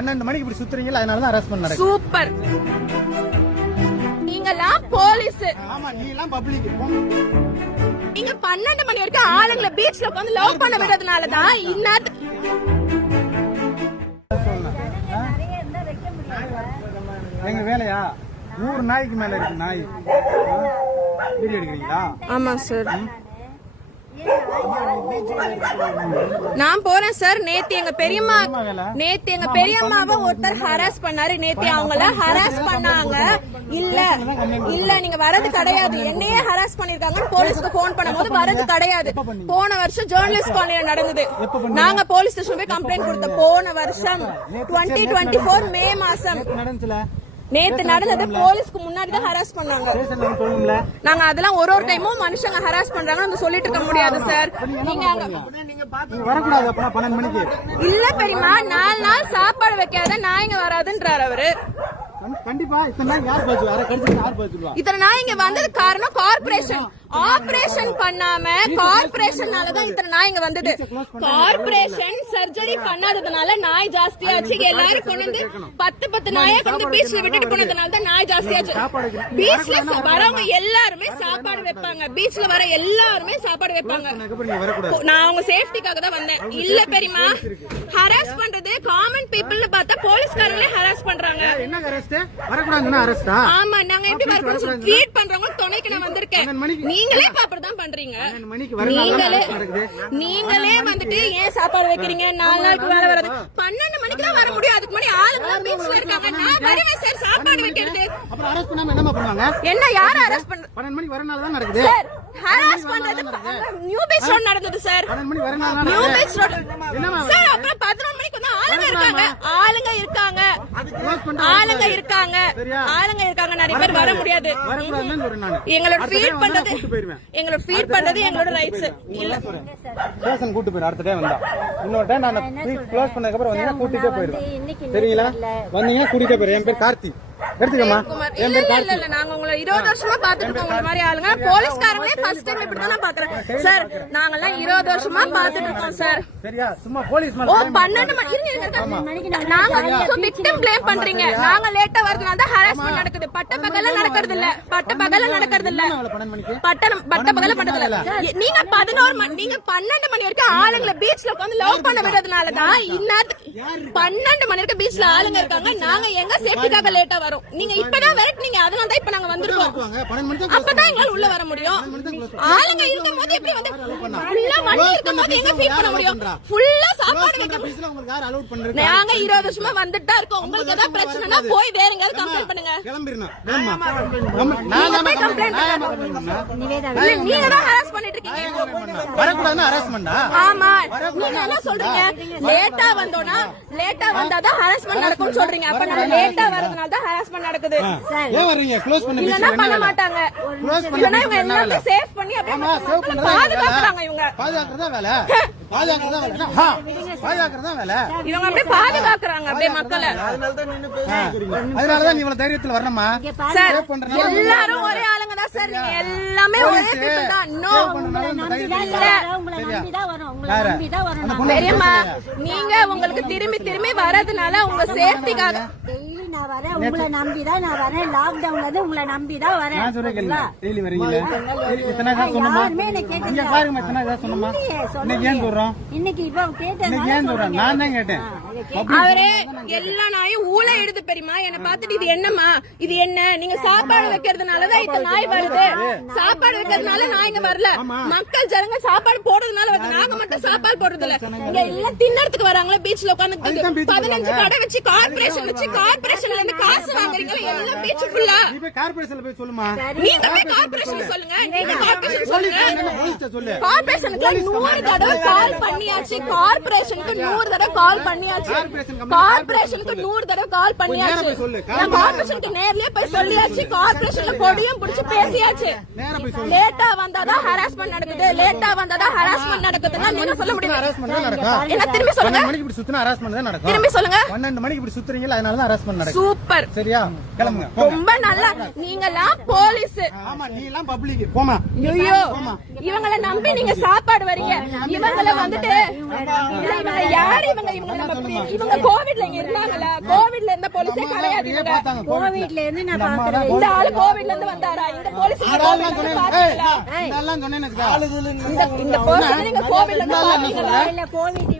பன்னெண்டு மணிக்கு இப்படி சுத்துறீங்களா அதனால தான் அரெஸ்ட் பண்ண சூப்பர் நீங்கெல்லாம் போலீஸ் ஆமா நீ எல்லாம் பப்ளிக் நீங்க பன்னெண்டு மணி வரைக்கும் ஆளுங்களை பீச்ல உட்காந்து லவ் பண்ண விடுறதுனாலதான் இந்நேரத்துக்கு எங்க வேலையா? நூறு நாய்க்கு மேல இருக்கு நாய். வீடியோ எடுக்கிறீங்களா ஆமா சார் நான் போறேன் சார் நேத்து எங்க பெரியம்மா நேத்து எங்க பெரியம்மாவை ஒருத்தர் ஹராஸ் பண்ணாரு. நேத்து அவங்கள ஹராஸ் பண்ணாங்க. இல்ல இல்ல நீங்க வரது கிடையாது. என்னையே ஹராஸ் பண்ணிருக்காங்க போலீஸ்க்கு போன் பண்ணும்போது வரது கிடையாது. போன வருஷம் ஜேர்னலிஸ்ட் காலனில நடந்தது. நாங்க போலீஸ் ஸ்டேஷன் போய் கம்ப்ளைண்ட் கொடுத்தோம். போன வருஷம் டுவெண்ட்டி டுவெண்ட்டி ஃபோர் மே மாசம். நேத்து நடந்தது போலீஸ்க்கு முன்னாடி தான் ஹராஸ் பண்ணாங்க. நாங்க அதெல்லாம் ஒரு ஒரு டைமும் மனுஷங்க ஹராஸ் பண்றாங்கன்னு வந்து சொல்லிட்டு இருக்க முடியாது சார் நீங்க இல்ல பெரியமா நாலு நாள் சாப்பாடு வைக்காத நாய்ங்க வராதுன்றாரு அவரு. கண்டி- கண்டிப்பா இத்தனை நாய் இங்க வந்தது காரணம் கார்பரேஷன் ஆபரேஷன் பண்ணாம கார்பரேஷன்னாலதான் இத்தனை நாய் இங்க வந்தது. கார்பரேஷன் சர்ஜரி பண்ணாததுனால நாய் ஜாஸ்தியாச்சு. எல்லாரும் கொண்டு வந்து பத்து பத்து நாயை கொண்டு வந்து பீச்ல விட்டுட்டு போனதுனால தான் நாய் ஜாஸ்தியாச்சு. பீச்ல வரவங்க எல்லாருமே சாப்பாடு வைப்பாங்க. பீச்ல வர எல்லாருமே சாப்பாடு வைப்பாங்க. வரக்கூடாது? நான் அவங்க சேஃப்டிக்காக தான் வந்தேன். இல்ல பெரியமா ஹராஸ் பண்றது காமன் பீப்புள்னு பார்த்தா போலீஸ்காரங்களே ஹராஸ் பண்றாங்க. என்ன அரெஸ்ட் வரக்கூடாதுன்னா அரெஸ்டா ஆமா நாங்க எப்படி வரணும் ட்வீட் பண்றவங்க துணைக்கு நான் வந்திருக்கேன். மணிக்கு- நீங்களே இப்ப அப்படிதான் பண்றீங்க. நீங்களே நீங்களே வந்துட்டு ஏன் சாப்பாடு வைக்கிறீங்க? நாலு நாளுக்கு வேலை வராது. பன்னெண்டு மணிக்கு தான் வர முடியும். அதுக்கு முன்னாடி ஆளுங்க பீச்ல இருக்காங்க. நான் வருவேன் சார் சாப்பாடு வைக்கிறது அப்புறம் அரெஸ்ட் பண்ணாம என்னமா பண்ணுவாங்க? என்ன யார அரெஸ்ட் பண்ற பன்னெண்டு மணிக்கு வரனால தான் நடக்குது. சார் ஹராஸ் பண்றது நியூ பீச் ரோட் நடந்தது சார். தான் நியூ பீச் ரோட் சார் அப்புறம் பதினொரு மணிக்கு வந்து ஆளுங்க இருக்காங்க. ஆளுங்க இருக்காங்க? ஆளுங்க இருக்காங்க நிறைய பேர் வர முடியாது. எங்களோட ஃபீட் பண்றது எங்களோட ஃபீட் பண்றது எங்களோட ரைட்ஸ் இல்ல. ஸ்டேஷன் கூட்டு போயிரு அடுத்த டைம் வந்தா. இன்னொரு டைம் நான் க்ளோஸ் பண்ணதுக்கு அப்புறம் வந்தீங்கன்னா கூட்டிட்டே போயிருவேன். சரிங்களா? வந்தீங்கன்னா கூட்டிட்டே போயிரு. என் பேர் கார்த்தி. எடுத்துக்கம்மா. குமார். இல்ல இல்ல இல்ல நாங்க உங்களை இருபது வருஷமா பாத்துட்டு இருக்கோம். மாதிரி ஆளுங்க. போலீஸ்காரங்களே ஃபர்ஸ்ட் டைம் இப்படி தான் பாக்குறேன் சார் நாங்கெல்லாம் இருபது வருஷமா பாத்துட்டு இருக்கோம் சார். சரியா? சும்மா போலீஸ் ஓ மேல பன்னெண்டு மணி இருங்க, இருங்க. நாங்க விக்டிம் ப்ளேம் பண்றீங்க. நாங்க லேட்டா வரதுனால தான் ஹராஸ்மெண்ட் நடக்குது. பட்ட பகல்ல நடக்கிறது இல்ல பட்ட பகல்ல நடக்கிறது இல்ல பட்டணம் பட்ட பகல பண்றது இல்ல நீங்க பதினோரு மணி நீங்க பன்னெண்டு மணி வரைக்கும் ஆளுங்களை பீச்ல உட்காந்து லவ் பண்ண விடுறதுனாலதான் இந்நேரத்துக்கு பன்னெண்டு மணி வரைக்கும் பீச்ல ஆளுங்க இருக்காங்க. நாங்க எங்க சேஃப்டிக்காக லேட்டா வரோம். நீங்க இப்பதான் விரட்டுனீங்க அதனால தான் இப்ப நாங்க வந்திருக்கோம். தான் அப்பதான் எங்களால உள்ள வர முடியும். ஆளுங்க இருக்கும் போது எப்படி வந்து ஃபுல்லா வண்டி இருக்கும் போது எங்க ஃபீல் பண்ண முடியும்? ஃபுல்லா சாப்பாடு நாங்க இருபது வருஷமா வந்துட்டு தான் இருக்கோம். உங்களுக்கு ஏதாவது பிரச்சனைனா போய் வேற எங்கயாவது கம்ப்ளைண்ட் பண்ணுங்க. தான் நீங்க ஹராஸ் பண்ணிட்டு இருக்கீங்க வரக்கூடாதுன்னு ஆமா. நீங்க என்ன சொல்றீங்க? லேட்டா வந்தோம்னா லேட்டா வந்தாதான் ஹராஸ்மெண்ட் நடக்கும்னு சொல்றீங்க. அப்ப நம்ம லேட்டா வரதுனால தான். ஹராஸ்மெண்ட் நடக்குது. ஏன் வர்றீங்க? க்ளோஸ் பண்ண பீஸ் இல்லனா பண்ண மாட்டாங்க. Close பண்ண இல்லனா இவங்க என்ன வேலை? எல்லாத்தையும் சேவ் பண்ணி ஆமா அப்படியே சேவ் பண்றதா பாதுகாக்கறாங்க இவங்க. பாதுகாக்கிறதா வேலை? இவங்க அப்படியே பாதுகாக்கறாங்க அப்படியே மக்களை. அதனாலதான் நீ இவ்வளவு தைரியத்துல வரணுமா? எல்லாரும் ஒரே ஆளுங்க தான் சார். நீங்க எல்லாமே ஒரே தான். நோ பெரியம்மா நீங்க உங்களுக்கு திரும்பி திரும்பி வரதுனால உங்க சேஃப்டிக்காக நான் வரேன். உங்களை நம்பிதான் நான் வரேன். லாக்டவுன்ல இருந்து உங்களை நம்பிதான் வரேன். நான் சொல்றேன் கேளுங்க. டெய்லி வரீங்களே? இத்தனை தான் சொன்னோமா? யாருமே என்னை கேட்கல. இங்க பாருங்க இத்தனை தான் சொன்னோமா? இல்லையே, இன்னைக்கு ஏன் சொல்றோம்? இன்னைக்கு இப்ப கேட்டேன் இன்னைக்கு ஏன் சொல்றோம்? நான் தான் கேட்டேன். அவரே எல்லா நாயும் ஊழ எடுத்து பெரியமா என்ன பார்த்துட்டு இது என்னம்மா? இது என்ன? நீங்க சாப்பாடு வைக்கிறதுனாலதான் இத்தனை நாய் வருது. சாப்பாடு வைக்கிறதுனால நாய்ங்க வரல. மக்கள் ஜனங்க சாப்பாடு போடுறதுனால வருது. நாங்க மட்டும் சாப்பாடு போடுறது இல்ல இங்க எல்லாம் தின்னறதுக்கு வராங்களா பீச்ல உட்காந்து பதினஞ்சு கடை வச்சு கார்பரேஷன் வச்சு கார்பரேஷன்ல இருந்து காசு வாங்குறீங்களா எல்லாம் பீச் ஃபுல்லா. நீ போய் கார்பரேஷன்ல போய் சொல்லுமா? நீங்க போய் கார்பரேஷன் சொல்லுங்க. நீங்க கார்பரேஷன் சொல்லுங்க. போலீஸ்ட்ட சொல்லு. கார்பரேஷனுக்கு நூறு தடவை கால் பண்ணியாச்சு. கார்பரேஷனுக்கு நூறு தடவை கால் பண்ணியாச்சு. கார்பரேஷனுக்கு நூறு தடவை கால் பண்ணியாச்சு. நான் கார்பரேஷனுக்கு நேர்லயே போய் சொல்லியாச்சு. கார்பரேஷன்ல கொடியும் பிடிச்சு பேசியாச்சு. லேட்டா வந்தாதான் ஹராஸ்மெண்ட் நடக்குது. லேட்டா வந்தாதான் ஹராஸ்மெண்ட் நடக்குதுன்னா நீங்க சொல்ல முடியும் என்ன திரும்பி சொல்லுங்க. மணிக்கு இப்படி சுத்தினா ஹராஸ்மெண்ட் தான் நடக்கும்? திரும்பி சொல்லுங்க. பன்னெண்டு மணிக்கு இப்படி சுத்துறீங்களா அதனால தான் ஹராஸ்மெண்ட் நடக்கும் சூப்பர். சரியா? கிளம்புங்க. போங்க. ரொம்ப நல்லா. நீங்கெல்லாம் போலீஸ். ஆமா நீ எல்லாம் பப்ளிக் போமா ஐயோ இவங்கள நம்பி நீங்க சாப்பாடு வரீங்க. இவங்கள வந்துட்டு இவங்க யாரு இவங்க இவங்க நம்ம இவங்க கோவிட்ல இங்க இருந்தாங்களா? கோவிட்ல இருந்த போலீஸே கிடையாது கோவிட்ல. இருந்து நான் பாக்குறேன் இந்த ஆளு கோவிட்ல இருந்து வந்தாரா? இந்த போலீஸ். இந்த பர்சன் நீங்க கோவிட்ல இருந்து பாத்தீங்களா? இல்ல கோவிட்